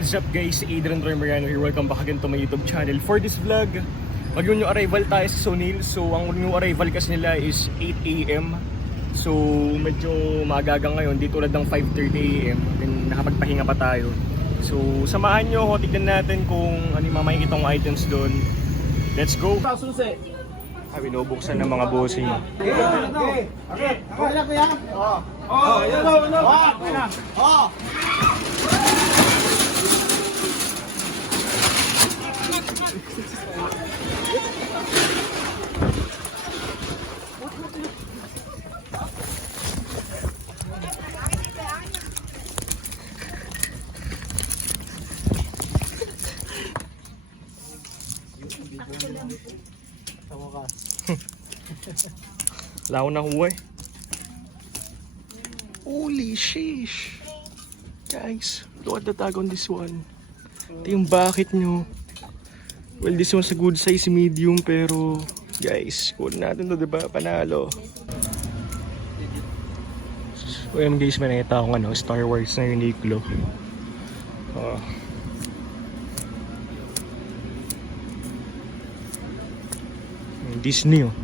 What's up guys? Adrian Troy Mariano here. Welcome back again to my YouTube channel. For this vlog, mag-new arrival tayo sa Sonil. So ang new arrival kasi nila is 8 AM. So medyo magaga ngayon, di tulad ng 5:30 AM. Then nakapagpahinga pa tayo. So samahan nyo ako, tignan natin kung ano yung makikita kong items doon. Let's go! Binubuksan ng mga bossing. Wala akong nakuha eh. Holy sheesh! Guys, look at the tag on this one. Ito yung bucket nyo. Well, this one's a good size medium, pero guys, cool natin to, diba? Panalo. So yun guys, may nakita akong Star Wars na Uniqlo. Disney oh.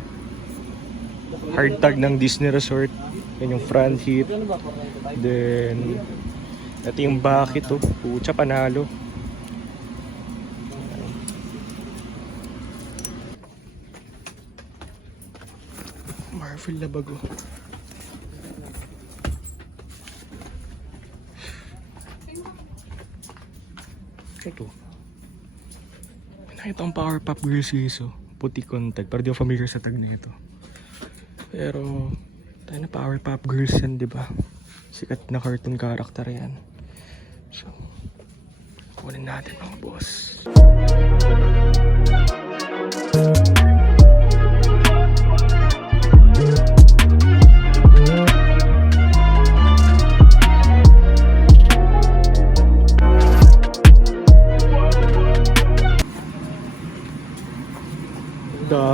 Hard tag ng Disney Resort. Yan yung front heat. Then ito yung bucket oh. Pucha, panalo. Marvel na bago. Ito. Nakita ang Powerpuff Girls oh. Puti tag, pero di ako familiar sa tag na ito. Pero tayo na Powerpuff Girls yan, diba? Sikat na cartoon character yan. So kunin natin mga boss.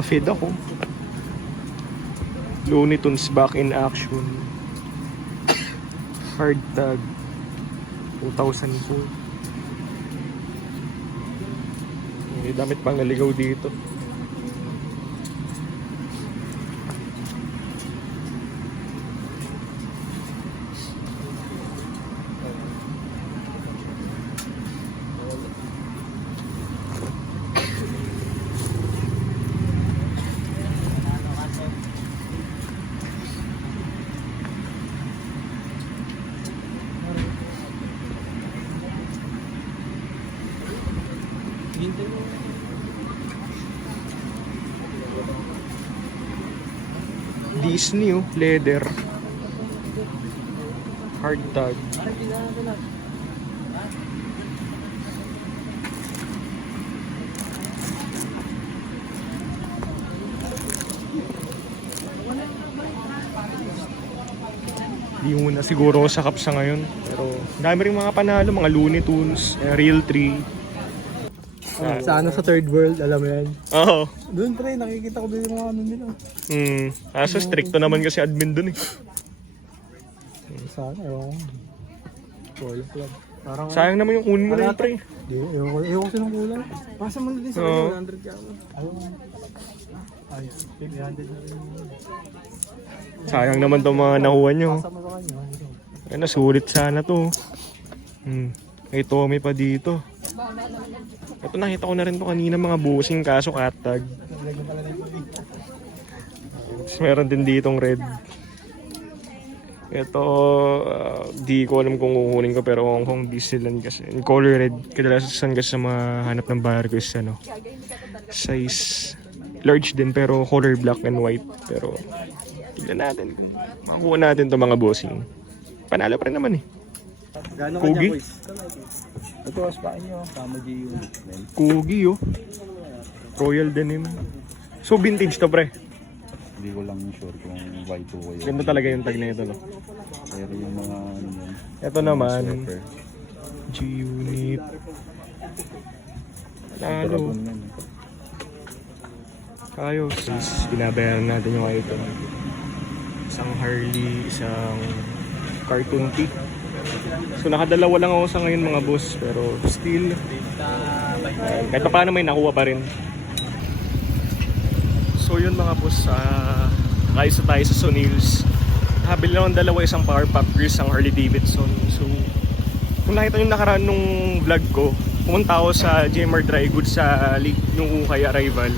Fed ako. Looney Tunes back in action. Hard tag 2004. May damit pang naligaw dito. Disney oh, leather. Hard tag. Di muna siguro sa Kapsa ngayon. Pero dami rin mga panalo, mga Looney Tunes, Real 3. Sa third world, alam mo yan. Oo. Doon pre, nakikita ko din yung mga nila. Kaso stricto naman kasi admin dun eh. Sana, ewan ko. Parang, sayang naman yung kunin mo na yun pre. Ewan ko sinong kulang. Pasa mo na din sa 100 ka. Ay, 300 na rin. Sayang naman itong mga nakuha nyo. Pasa mo sa kanya. Ay, nasulit sana to. May Tommy pa dito. Ito nakita ko na rin to kanina, mga busing, kaso katag. Meron din ditong red. Ito, di ko alam kung kukunin ko, pero Hong Kong Disneyland kasi. In color red, kadalasan kasi sa mga hanap ng bar ko is size large din, pero color black and white. Pero tignan natin, makuha natin to mga bossing. Panalo pa rin naman eh. Kugi? Ito was pa inyo, tama di unit. Kugi oh. Royal denim. So vintage to pre. Hindi ko lang sure kung Y2 ko yun. Ganda talaga yung tag na ito no. Pero yung mga Ito naman sweater. G-Unit. Panalo. Ayos. Binabayaran natin yung item. Isang Harley, isang cartoon tee. So nakadalawa lang ako sa ngayon mga boss, pero still kahit pa paano may nakuha pa rin. So yun mga boss, kaisa tayo sa Sonils. Habili lang ng dalawa, isang power pop grease, isang Harley Davidson. So kung nakita nyo nakaraan nung vlog ko, pumunta ako sa JMR Dry Goods sa late nung kay Arrival.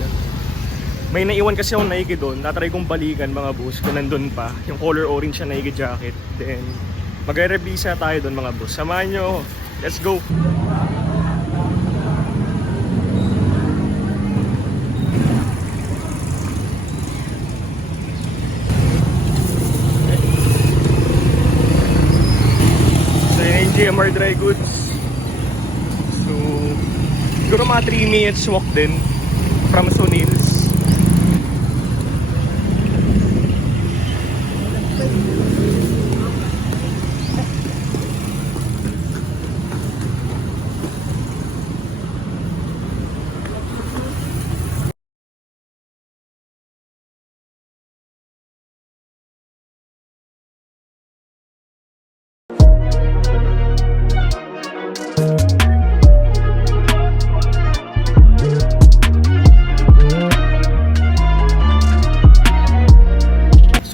May naiwan kasi akong Nike doon, tatry kong balikan mga boss kung nandun pa, yung color orange na Nike jacket. Then magre-revisa tayo doon mga boss, samahan nyo ako. Let's go! JMR Dry Goods. So, siguro mga 3 minutes walk din from Sonils.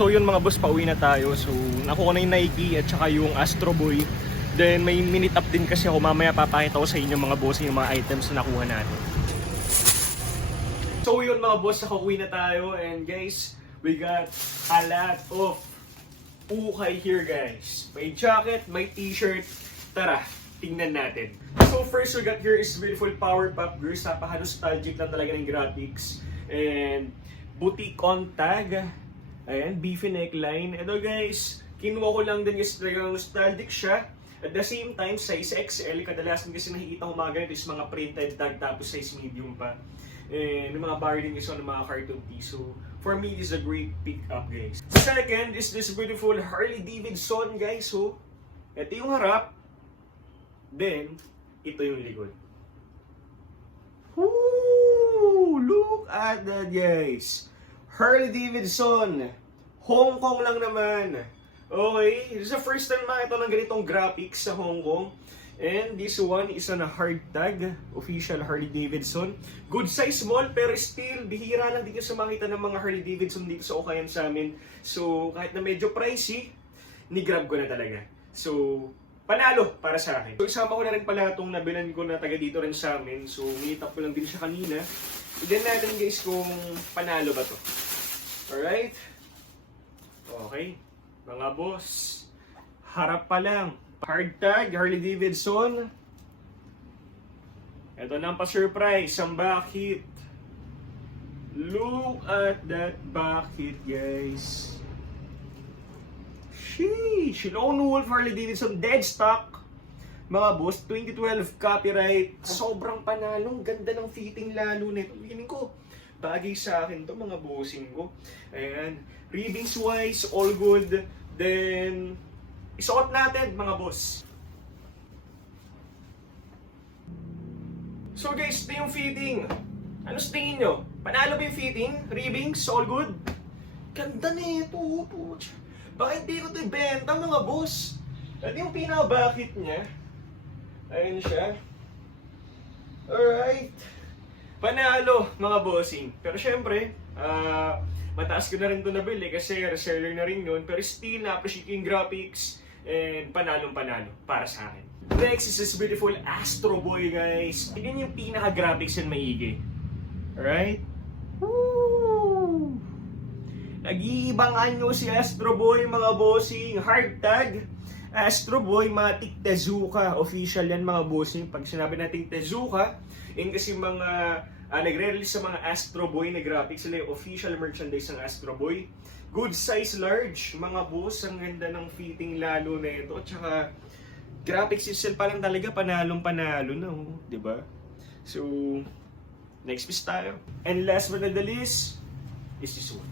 So yun mga boss, pauwi na tayo. So nakuha na yung Nike at saka yung Astro Boy. Then may minute up din kasi ako, mamaya papakita ko sa inyo mga boss yung mga items na nakuha natin. So yun mga boss, nakauwi na tayo. And guys, we got a lot of ukay here guys. May jacket, may t-shirt. Tara, tingnan natin. So first we got here is beautiful Power Pop Girls. Napaka-nostalgic lang talaga ng graphics. And boutique on tag. Ayan, beefy neckline. Ito guys, kinuha ko lang din kasi talagang nostalgic siya. At the same time, size XL. Kadalasan kasi nakikita ko mga ganito is mga printed tag tapos size medium pa. And yung mga barring is on ng mga cartoon tee. So, for me, this is a great pick up guys. Second is this beautiful Harley Davidson guys. So, ito yung harap. Then, ito yung likod. Woo! Look at that guys. Harley Davidson. Hong Kong lang naman. Okay, this is the first time makita ng ganitong graphics sa Hong Kong. And this one is on a hard tag, official Harley Davidson. Good size small, pero still, bihira lang din yung sa makita ng mga Harley Davidson dito sa Ukayan sa amin. So, kahit na medyo pricey, ni-grab ko na talaga. So, panalo para sa akin. So, isama ko na rin pala itong nabilan ko na taga dito rin sa amin. So, meet up ko lang din siya kanina. Tignan natin guys kung panalo ba to. Alright? Okay. Mga boss, harap pa lang. Hard tag, Harley Davidson. Ito na ang pa-surprise, ang back hit. Look at that back hit, guys. Sheesh! Lone Wolf Harley Davidson dead stock. Mga boss, 2012 copyright. Sobrang panalong ganda ng fitting lalo nito. Feeling ko, bagay sa akin to mga bossing ko. Ayan. Readings wise, all good. Then, isuot natin mga boss. So guys, ito yung fitting. Ano sa tingin nyo? Panalo ba yung fitting? Ribbings, all good? Ganda na ito. Bakit hindi ko ito ibenta mga boss? Ito yung pinaka-bucket niya. Ayun siya. Alright. Panalo mga bossing. Pero syempre, mataas ko na rin ito nabili kasi reseller na rin yun. Pero still, na-appreciate yung graphics. And panalong-panalo para sa akin. Next is this beautiful Astro Boy guys. Tignan yung pinaka-graphics yan maigi. Alright? Woo! Nag-iibang anyo si Astro Boy mga bossing. Hard tag. Astro Boy, Matic Tezuka. Official yan mga bossing. Pag sinabi natin Tezuka, yun kasi mga nagre-release sa mga Astro Boy na graphics. Sila yung official merchandise ng Astro Boy. Good size large. Mga boss, ang ganda ng fitting lalo na ito. Tsaka, graphics itself pa lang talaga panalong-panalo na. Oh, diba? So, next piece tayo. And last but not the least, is this one.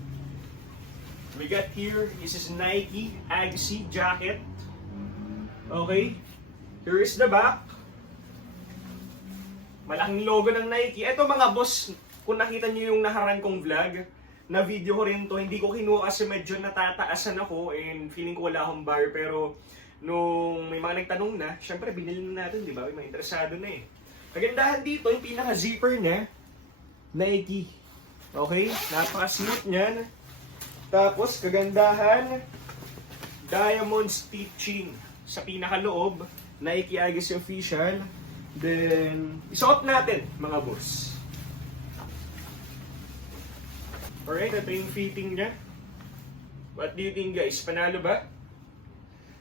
We got here, this is Nike Agassi jacket. Okay, here is the back. Malaking logo ng Nike. Ito mga boss, kung nakita nyo yung naharang kong vlog, na video ko rin to, hindi ko kinuha kasi medyo natataasan ako and feeling ko wala akong bar, pero nung may mga nagtanong na, syempre binili na natin, di ba? May mga interesado na eh. Kagandahan dito, yung pinaka-zipper niya, Nike. Okay? Napaka-smooth niyan. Tapos, kagandahan, diamond stitching sa pinakaloob, Nike Agassi official. Then, isuot natin, mga boss. Alright, ito yung fitting niya. What do you think, guys? Panalo ba?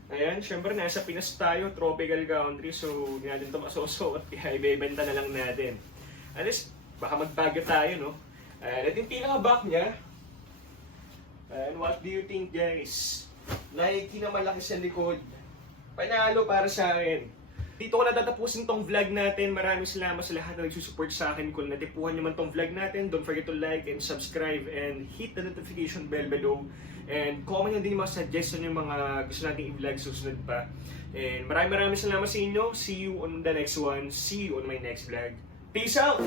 Ayan, syempre nasa Pinas tayo, tropical country, so hindi natin ito masusuot, kaya ibebenta na lang natin. At least, baka magbago tayo, no? At yung pinaka-back niya, and what do you think, guys? Nike na malaki sa likod. Panalo para sa akin. Dito ko natatapusin tong vlog natin. Maraming salamat sa lahat na nagsusupport sa akin. Kung natipuhan nyo man tong vlog natin, don't forget to like and subscribe and hit the notification bell below. And comment nyo din yung mga suggestion yung mga gusto nating i-vlog susunod pa. And maraming salamat sa inyo. See you on the next one. See you on my next vlog. Peace out!